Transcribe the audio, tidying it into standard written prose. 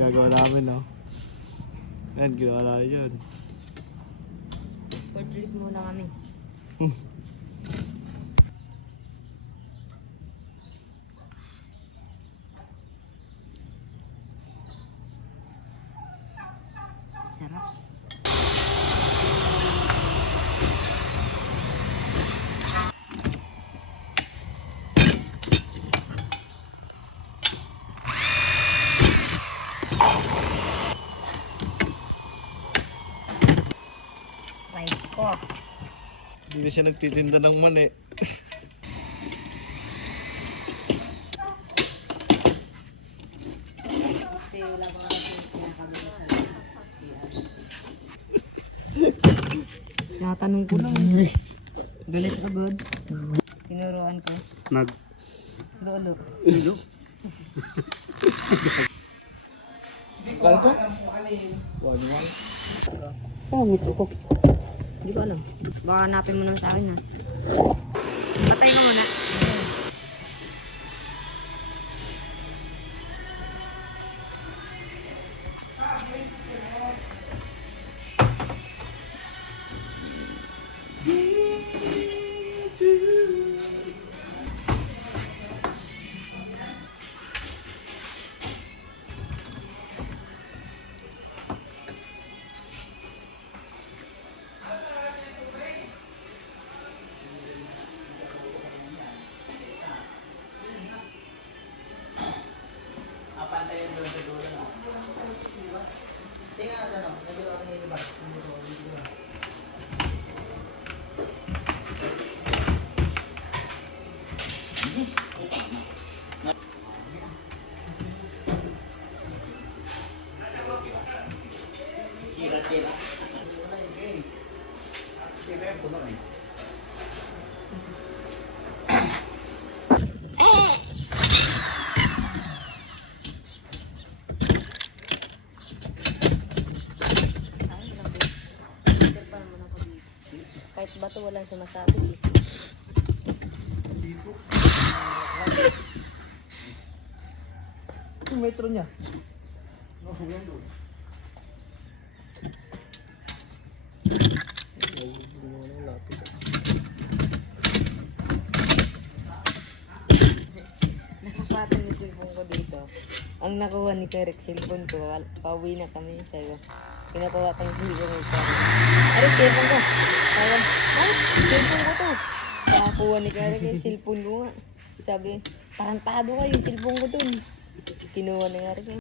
gagawa namin, no? Ayan, ginawa namin yun. Pag-drip muna kami. Sarap. Rice ko. Hindi na siya nagtitinda ng mani. Kasi wala bang kasi kinakabili sa Natanong ko lang. Galit agad. Tinuruan ko. Lolo. Ilo? Kala to? 1-1. Oh, gusto ko. Hindi ko alam. Baka hanapin mo naman sa akin ha. Patay ka muna. Kahit bato walang sumasabit eh. Yung metro niya. Nakapatan yung cellphone ko dito. Ang nakuha ni Karek cellphone ko, pauwi na kami sa'yo. Pinakuha ko yung cellphone ko. Ay, cellphone ko. Sabi, ay, cellphone ko to. Nakakuha ni Karek yung cellphone ko nga. Sabi, tarantado ka yung cellphone ko dun. Kinuha ni Karek.